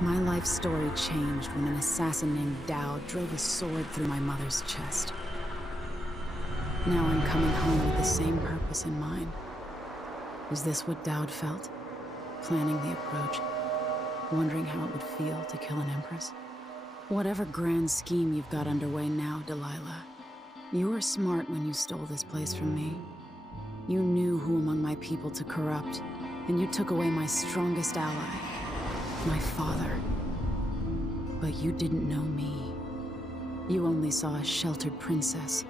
My life story changed when an assassin named Dao drove a sword through my mother's chest. Now I'm coming home with the same purpose in mind. Is this what Dowd felt? Planning the approach, wondering how it would feel to kill an empress? Whatever grand scheme you've got underway now, Delilah, you were smart when you stole this place from me. You knew who among my people to corrupt, and you took away my strongest ally, my father. But you didn't know me. You only saw a sheltered princess.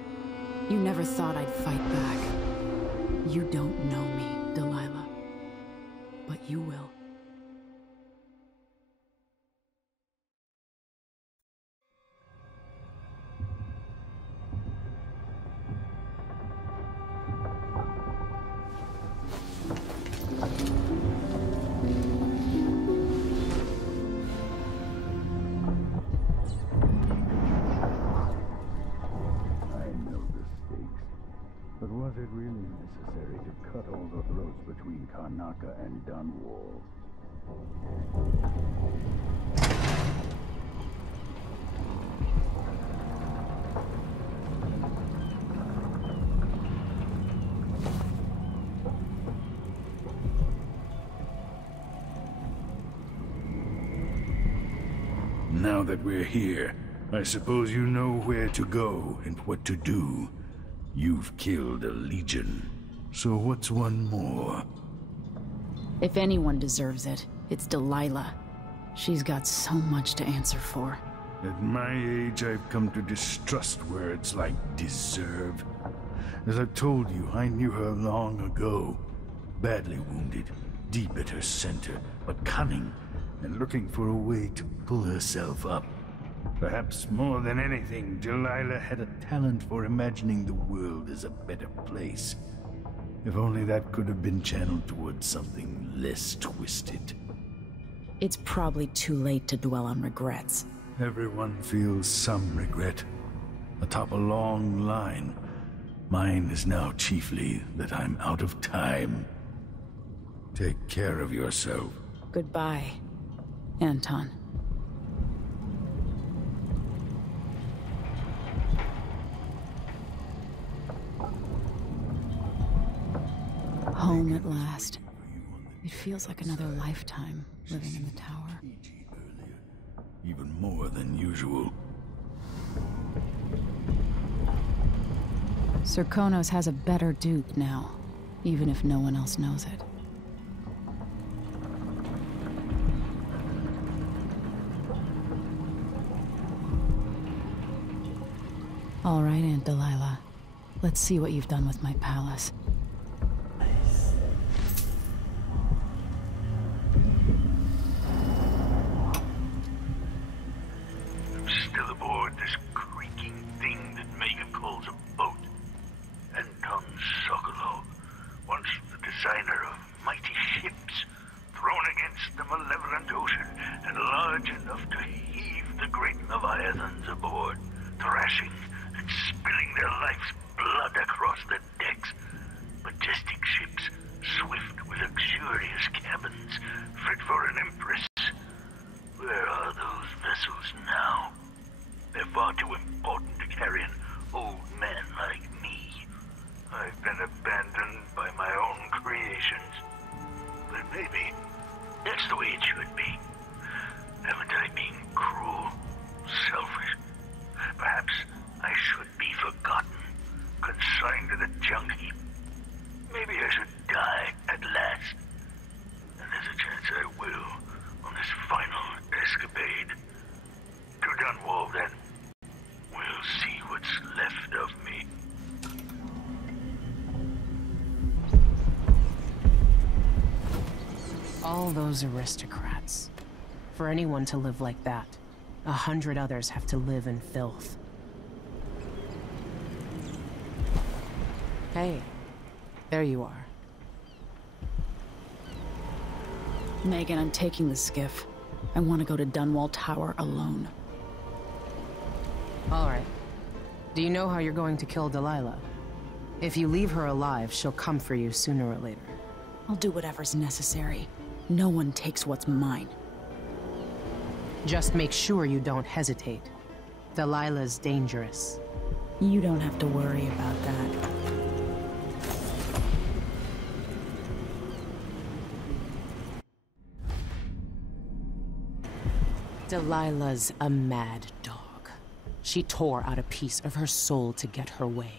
You never thought I'd fight back. You don't know me, Delilah. But you will. But was it really necessary to cut all the throats between Karnaca and Dunwall? Now that we're here, I suppose you know where to go and what to do. You've killed a legion, so what's one more? If anyone deserves it, it's Delilah. She's got so much to answer for. At my age, I've come to distrust words like deserve. As I've told you, I knew her long ago. Badly wounded, deep at her center, but cunning, and looking for a way to pull herself up. Perhaps more than anything, Delilah had a talent for imagining the world as a better place. If only that could have been channeled towards something less twisted. It's probably too late to dwell on regrets. Everyone feels some regret, atop a long line. Mine is now chiefly that I'm out of time. Take care of yourself. Goodbye, Anton. Home at last. It feels like another lifetime living in the tower. Even more than usual. Sir Konos has a better dupe now, even if no one else knows it. All right, Aunt Delilah. Let's see what you've done with my palace. Still aboard this creaking thing that Megan calls a boat. Anton Sokolov, once the designer of mighty ships, thrown against the malevolent ocean and large enough to heave the great leviathans aboard, thrashing and spilling their life's blood across the decks. Majestic ships, swift with luxurious cabins, fit for an empress. Where are those vessels now? They're far too important to carry an old man like me. I've been abandoned by my own creations. But maybe that's the way it should be. Haven't I been cruel, selfish? Perhaps I should be forgotten, consigned to the junk heap. Maybe I should die at last. And there's a chance I will on this final escapade. To Dunwall, then. We'll see what's left of me. All those aristocrats. For anyone to live like that, 100 others have to live in filth. Hey, there you are. Megan, I'm taking the skiff. I want to go to Dunwall Tower alone. All right. Do you know how you're going to kill Delilah? If you leave her alive, she'll come for you sooner or later. I'll do whatever's necessary. No one takes what's mine. Just make sure you don't hesitate. Delilah's dangerous. You don't have to worry about that. Delilah's a mad dog. She tore out a piece of her soul to get her way.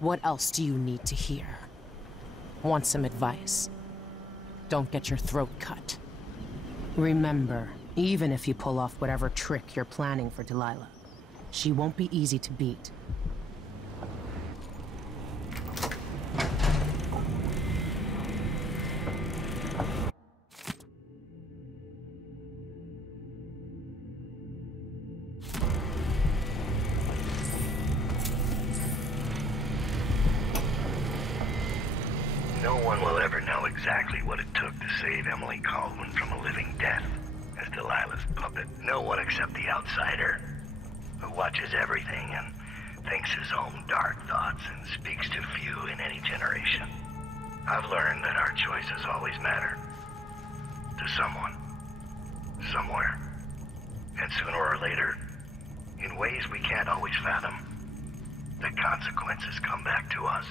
What else do you need to hear? Want some advice? Don't get your throat cut. Remember, even if you pull off whatever trick you're planning for Delilah, she won't be easy to beat. No one will ever know exactly what it took to save Emily Caldwin from a living death as Delilah's puppet. No one except the outsider, who watches everything and thinks his own dark thoughts and speaks to few in any generation. I've learned that our choices always matter. To someone. Somewhere. And sooner or later, in ways we can't always fathom, the consequences come back to us.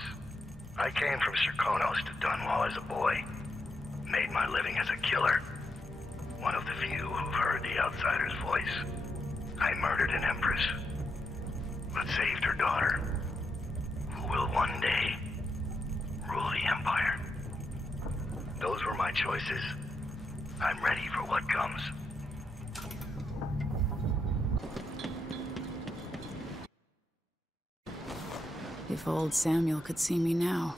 I came from Serkonos to Dunwall as a boy. Made my living as a killer. One of the few who've heard the outsider's voice. I murdered an empress, but saved her daughter, who will one day rule the Empire. Those were my choices. I'm ready for what comes. If old Samuel could see me now.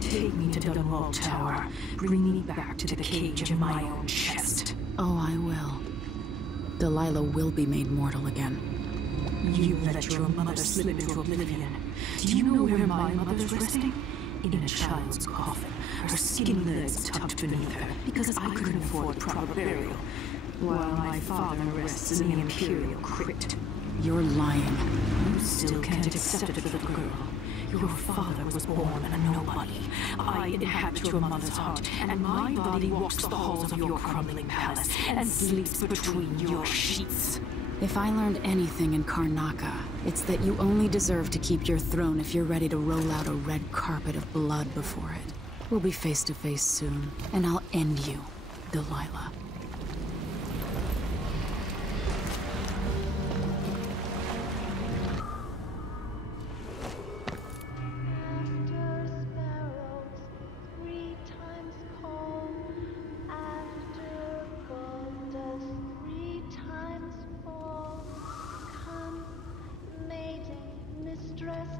Take me to Dunwall Tower. Bring me back to the cage of my own chest. Oh, I will. Delilah will be made mortal again. You let your mother slip into oblivion. Do you know where my mother's resting? In a child's coffin, her skinny legs tucked beneath her, because I couldn't afford proper burial, while my father rests in the Imperial crypt. You're lying. You still can't accept it, little girl. Your father was born a nobody. I inhabit your mother's heart, and my body walks the halls of your crumbling palace, and sleeps between your sheets. If I learned anything in Karnaca, it's that you only deserve to keep your throne if you're ready to roll out a red carpet of blood before it. We'll be face to face soon, and I'll end you, Delilah.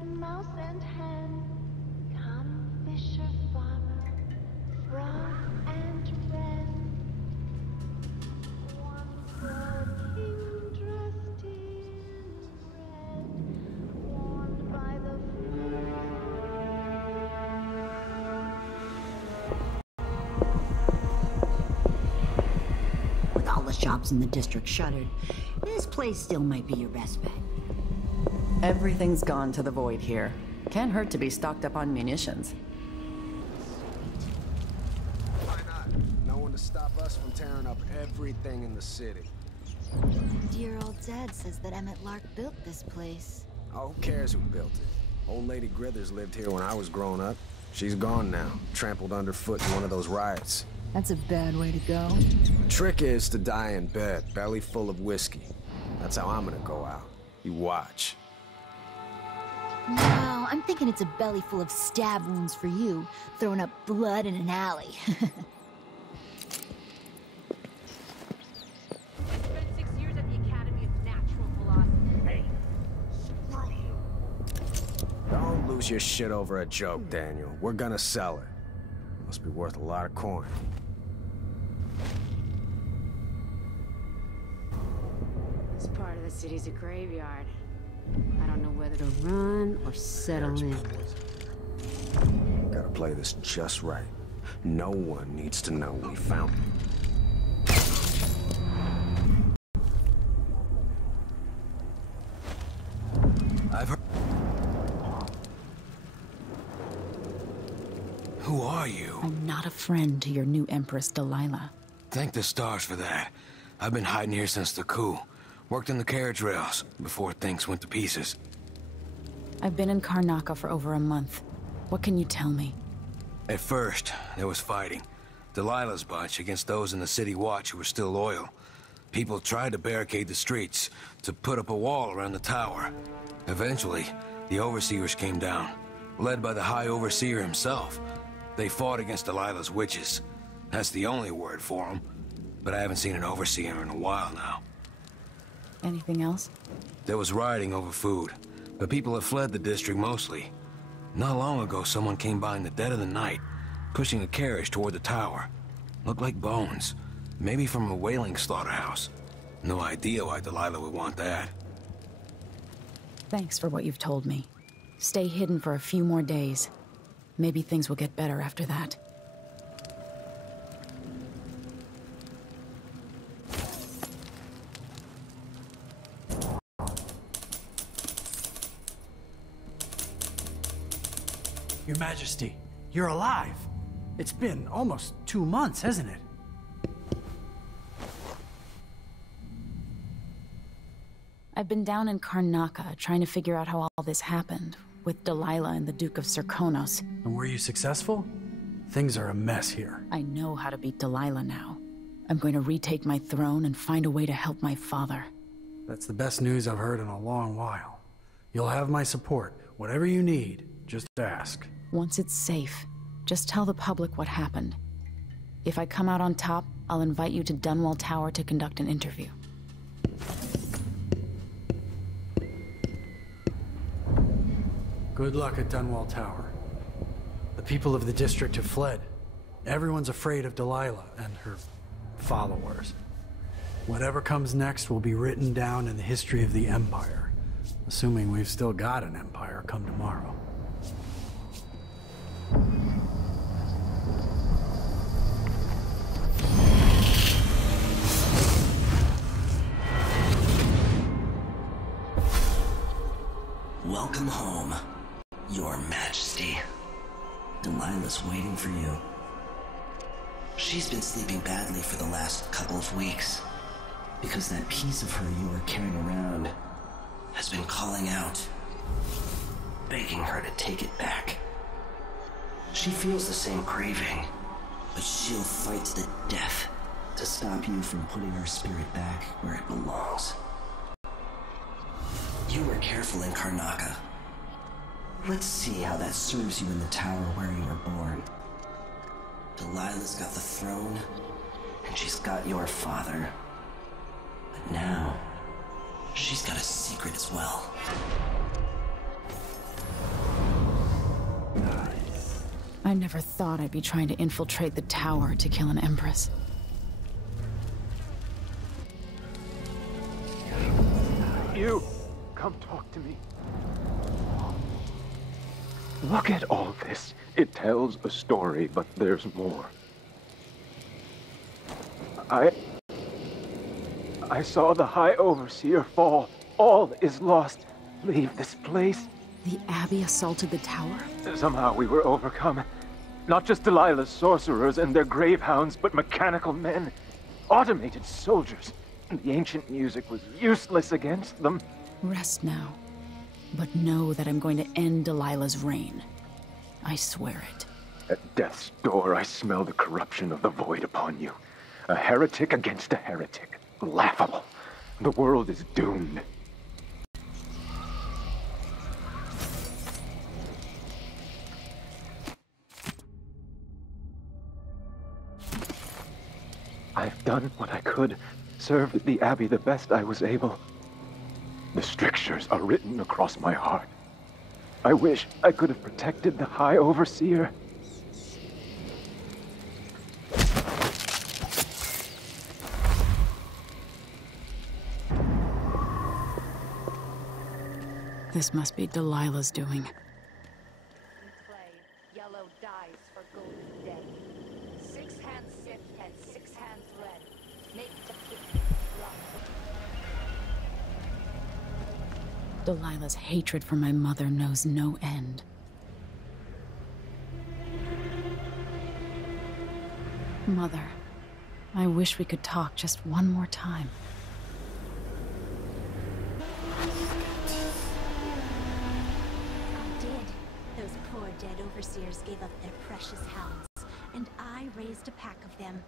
Mouse and hen, come fisher farmer, frog and wren. One poor king dressed in red, warmed by the With all the shops in the district shuttered, this place still might be your best bet. Everything's gone to the void here. Can't hurt to be stocked up on munitions. Why not? No one to stop us from tearing up everything in the city. Dear old Dad says that Emmett Lark built this place. Oh, who cares who built it? Old Lady Grithers lived here when I was growing up. She's gone now, trampled underfoot in one of those riots. That's a bad way to go. The trick is to die in bed, belly full of whiskey. That's how I'm gonna go out. You watch. No, I'm thinking it's a belly full of stab wounds for you, throwing up blood in an alley. Spent 6 years at the Academy of Natural Philosophy. Hey, screw you. Don't lose your shit over a joke, Daniel. We're gonna sell it. Must be worth a lot of coin. This part of the city's a graveyard. I don't know whether to run or settle in. Gotta play this just right. No one needs to know we found it. are you? I'm not a friend to your new Empress, Delilah. Thank the stars for that. I've been hiding here since the coup. Worked in the carriage rails before things went to pieces. I've been in Karnaca for over a month. What can you tell me? At first, there was fighting. Delilah's bunch against those in the City Watch who were still loyal. People tried to barricade the streets, to put up a wall around the tower. Eventually, the Overseers came down, led by the High Overseer himself. They fought against Delilah's witches. That's the only word for them. But I haven't seen an Overseer in a while now. Anything else? There was rioting over food, but people have fled the district mostly. Not long ago, someone came by in the dead of the night, pushing a carriage toward the tower. Looked like bones. Maybe from a whaling slaughterhouse. No idea why Delilah would want that. Thanks for what you've told me. Stay hidden for a few more days. Maybe things will get better after that. Your Majesty, you're alive. It's been almost 2 months, hasn't it? I've been down in Karnaca trying to figure out how all this happened, with Delilah and the Duke of Serkonos. And were you successful? Things are a mess here. I know how to beat Delilah now. I'm going to retake my throne and find a way to help my father. That's the best news I've heard in a long while. You'll have my support. Whatever you need, just ask. Once it's safe, just tell the public what happened. If I come out on top, I'll invite you to Dunwall Tower to conduct an interview. Good luck at Dunwall Tower. The people of the district have fled. Everyone's afraid of Delilah and her followers. Whatever comes next will be written down in the history of the Empire, assuming we've still got an empire come tomorrow. Welcome home, Your Majesty. Delilah's waiting for you. She's been sleeping badly for the last couple of weeks, because that piece of her you were carrying around has been calling out, begging her to take it back. She feels the same craving, but she'll fight to the death to stop you from putting her spirit back where it belongs. You were careful in Karnaca. Let's see how that serves you in the tower where you were born. Delilah's got the throne, and she's got your father. But now, she's got a secret as well. I never thought I'd be trying to infiltrate the tower to kill an empress. You! Come talk to me. Look at all this. It tells a story, but there's more. I saw the High Overseer fall. All is lost. Leave this place. The Abbey assaulted the tower? Somehow we were overcome. Not just Delilah's sorcerers and their gravehounds, but mechanical men. Automated soldiers. The ancient music was useless against them. Rest now. But know that I'm going to end Delilah's reign. I swear it. At death's door, I smell the corruption of the void upon you. A heretic against a heretic. Laughable. The world is doomed. I've done what I could. Served the Abbey the best I was able. The strictures are written across my heart. I wish I could have protected the High Overseer. This must be Delilah's doing. Yellow dies for golden dead. 6 hands sift and 6 hands red. Make the Delilah's hatred for my mother knows no end. Mother, I wish we could talk just one more time. I did. Those poor dead overseers gave up their precious hounds, and I raised a pack of them.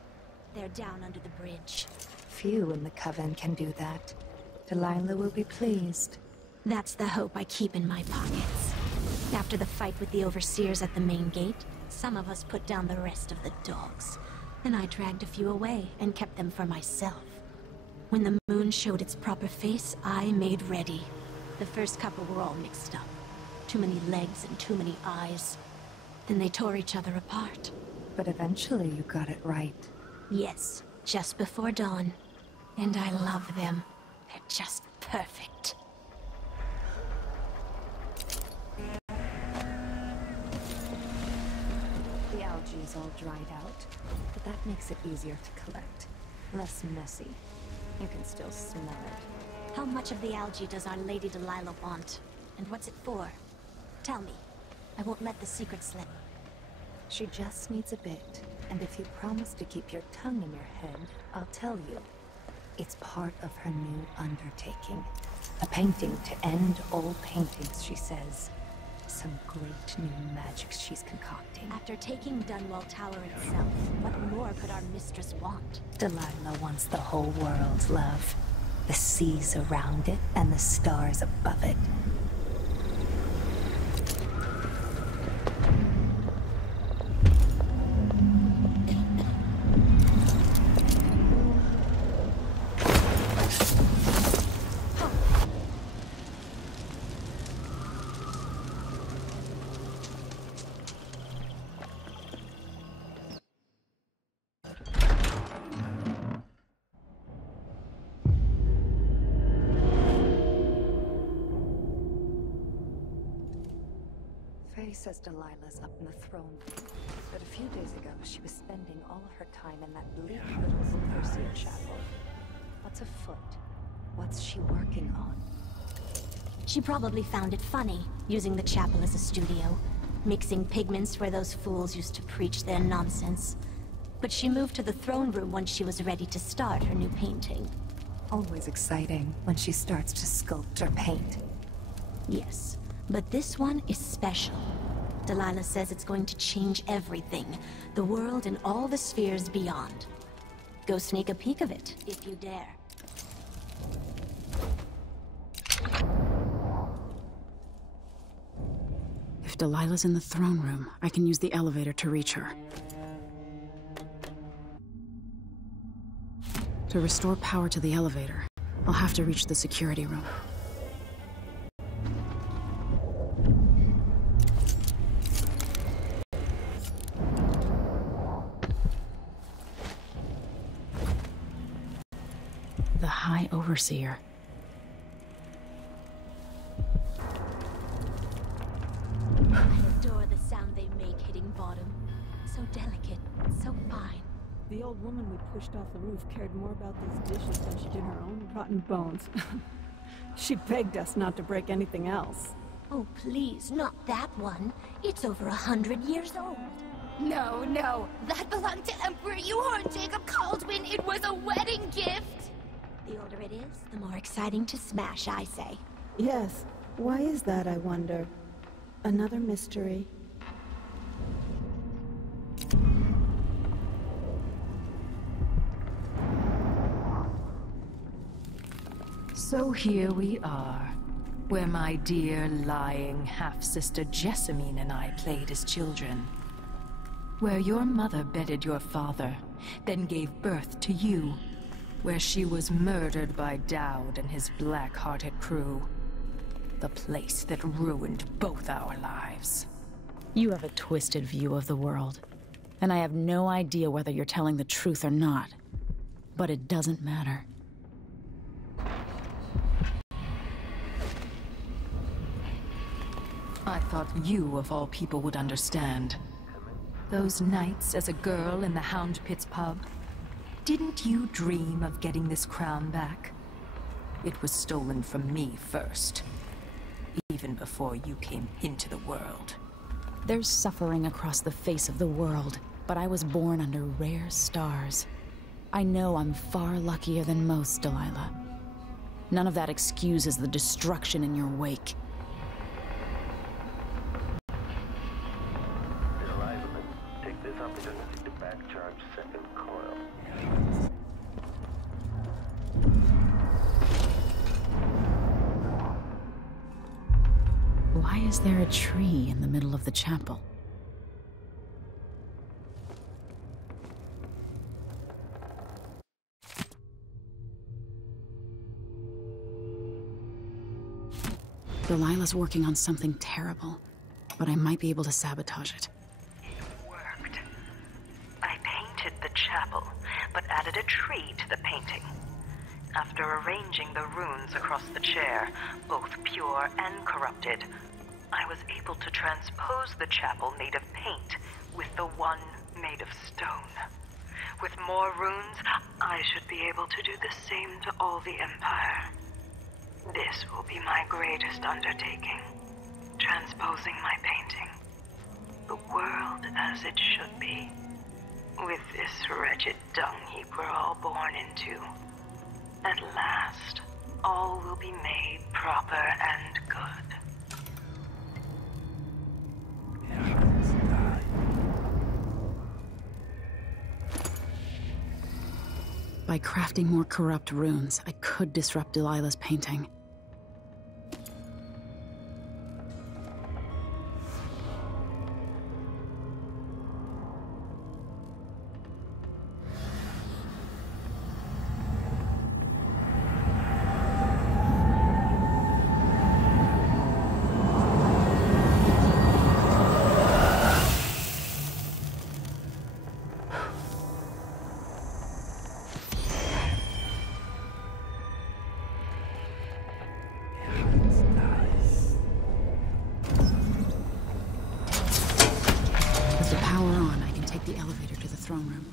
They're down under the bridge. Few in the Coven can do that. Delilah will be pleased. That's the hope I keep in my pockets. After the fight with the overseers at the main gate, some of us put down the rest of the dogs. And I dragged a few away and kept them for myself. When the moon showed its proper face, I made ready. The first couple were all mixed up. Too many legs and too many eyes. Then they tore each other apart. But eventually you got it right. Yes, just before dawn. And I love them. They're just perfect. The algae is all dried out, but that makes it easier to collect. Less messy. You can still smell it. How much of the algae does Our Lady Delilah want? And what's it for? Tell me. I won't let the secret slip. She just needs a bit, and if you promise to keep your tongue in your head, I'll tell you. It's part of her new undertaking. A painting to end all paintings, she says. Some great new magic she's concocting. After taking Dunwall Tower itself, what more could our mistress want? Delilah wants the whole world's love. The seas around it and the stars above it. Says Delilah's up in the throne room, but a few days ago she was spending all her time in that bleak little Overseer chapel. What's afoot? What's she working on? She probably found it funny, using the chapel as a studio, mixing pigments where those fools used to preach their nonsense. But she moved to the throne room when she was ready to start her new painting. Always exciting when she starts to sculpt or paint. Yes, but this one is special. Delilah says it's going to change everything. The world and all the spheres beyond. Go sneak a peek of it, if you dare. If Delilah's in the throne room, I can use the elevator to reach her. To restore power to the elevator, I'll have to reach the security room. The High Overseer. I adore the sound they make hitting bottom. So delicate, so fine. The old woman we pushed off the roof cared more about these dishes than she did her own rotten bones. She begged us not to break anything else. Oh, please, not that one. It's over 100 years old. No, no. That belonged to Emperor Euhorn Jacob Caldwin. It was a wedding gift. The older it is, the more exciting to smash, I say. Yes. Why is that, I wonder? Another mystery. So here we are, where my dear lying half-sister Jessamine and I played as children. Where your mother bedded your father, then gave birth to you. Where she was murdered by Dowd and his black-hearted crew. The place that ruined both our lives. You have a twisted view of the world, and I have no idea whether you're telling the truth or not. But it doesn't matter. I thought you, of all people, would understand. Those nights as a girl in the Hound Pit's pub. Didn't you dream of getting this crown back? It was stolen from me first. Even before you came into the world. There's suffering across the face of the world, but I was born under rare stars. I know I'm far luckier than most, Delilah. None of that excuses the destruction in your wake. Take this opportunity to back-charge second coil. Why is there a tree in the middle of the chapel? Delilah's working on something terrible, but I might be able to sabotage it. Worked. I painted the chapel, but added a tree to the painting. After arranging the runes across the chair, both pure and corrupted, I was able to transpose the chapel made of paint with the one made of stone. With more runes, I should be able to do the same to all the Empire. This will be my greatest undertaking, transposing my painting. The world as it should be, with this wretched dung heap we're all born into. At last, all will be made proper and good. By crafting more corrupt runes, I could disrupt Delilah's painting. The elevator to the throne room.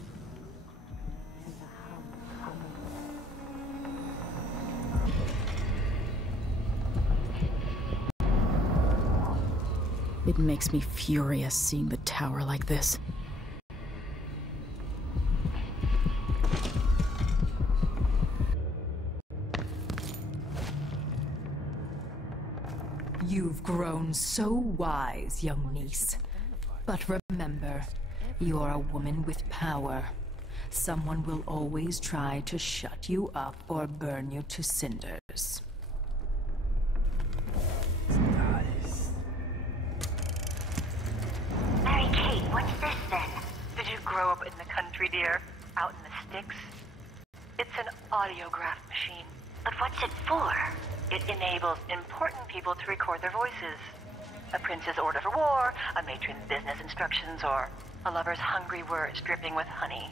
It makes me furious seeing the tower like this. You've grown so wise, young niece. But remember, you're a woman with power. Someone will always try to shut you up or burn you to cinders. Nice. Mary Kate, what's this then? Did you grow up in the country, dear? Out in the sticks? It's an audiograph machine. But what's it for? It enables important people to record their voices. A prince's order for war, a matron's business instructions, or a lover's hungry words dripping with honey.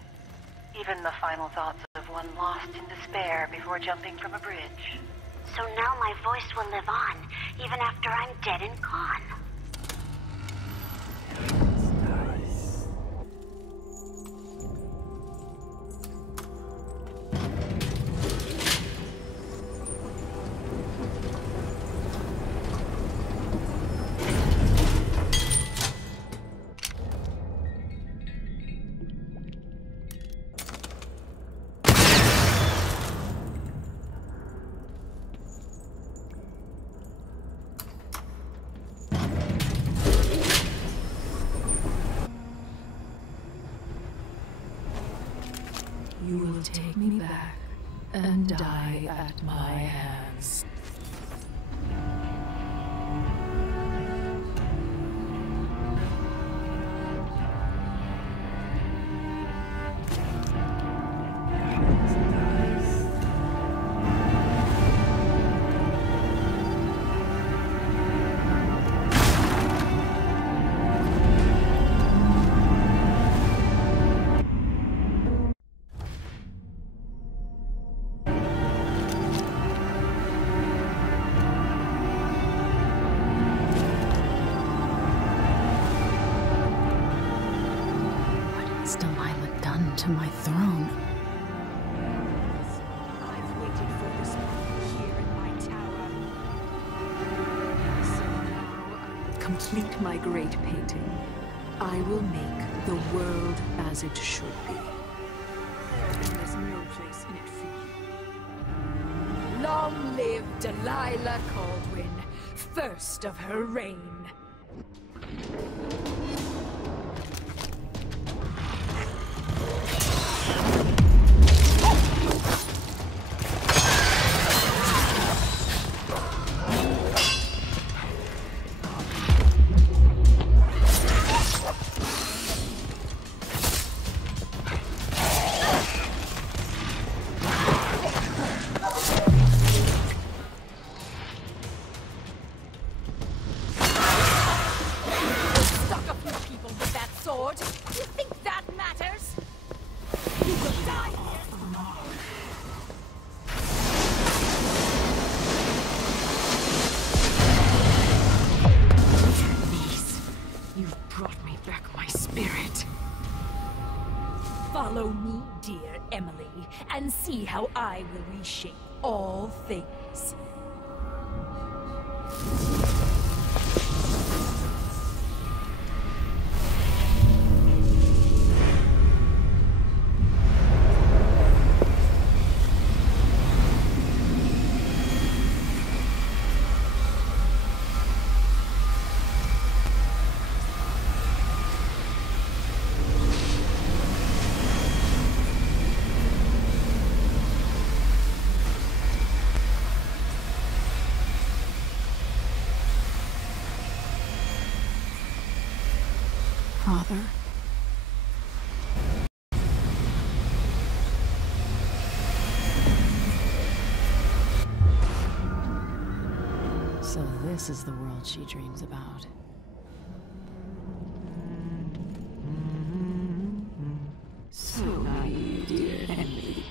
Even the final thoughts of one lost in despair before jumping from a bridge. So now my voice will live on, even after I'm dead and gone. You will take me back and die at my hands. To my throne. I've waited for this moment here in my tower. So now Complete my great painting. I will make The world as it should be. There's no place in it for you. Long live Delilah Caldwin, first of her reign. Follow me, dear Emily, and see how I will reshape all things. Father. So this is the world she dreams about. So naive, dear Emily.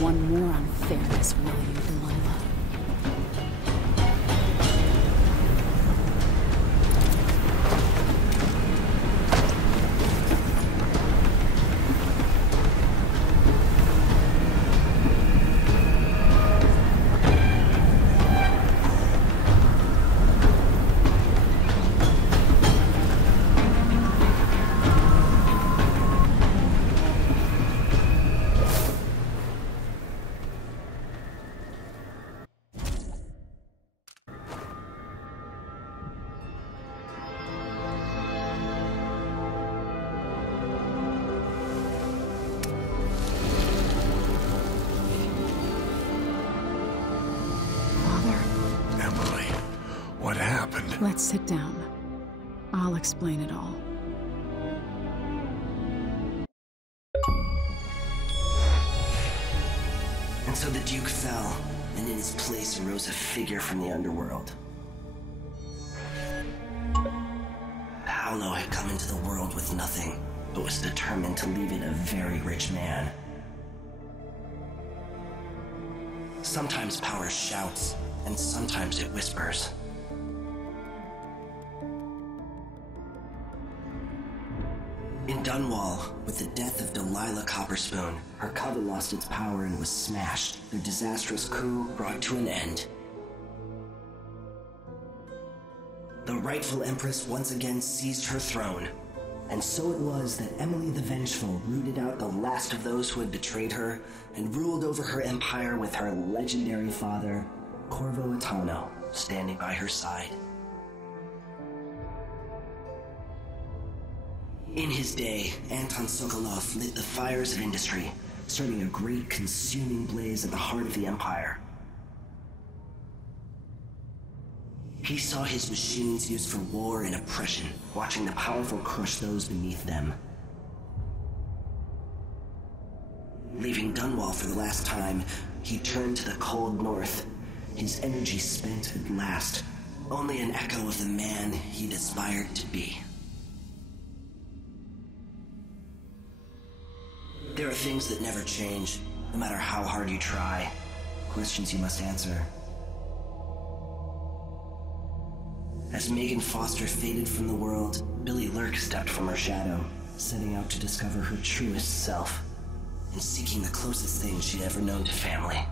One more unfairness, will you, Delilah? What happened? Let's sit down. I'll explain it all. And so the Duke fell, and in his place arose a figure from the underworld. Paolo had come into the world with nothing, but was determined to leave it a very rich man. Sometimes power shouts, and sometimes it whispers. In Dunwall, with the death of Delilah Copperspoon, her coven lost its power and was smashed. Their disastrous coup brought to an end. The rightful Empress once again seized her throne, and so it was that Emily the Vengeful rooted out the last of those who had betrayed her and ruled over her empire with her legendary father, Corvo Attano, standing by her side. In his day, Anton Sokolov lit the fires of industry, starting a great consuming blaze at the heart of the Empire. He saw his machines used for war and oppression, watching the powerful crush those beneath them. Leaving Dunwall for the last time, he turned to the cold north, his energy spent at last, only an echo of the man he'd aspired to be. There are things that never change, no matter how hard you try. Questions you must answer. As Megan Foster faded from the world, Billy Lurk stepped from her shadow, setting out to discover her truest self, and seeking the closest thing she'd ever known to family.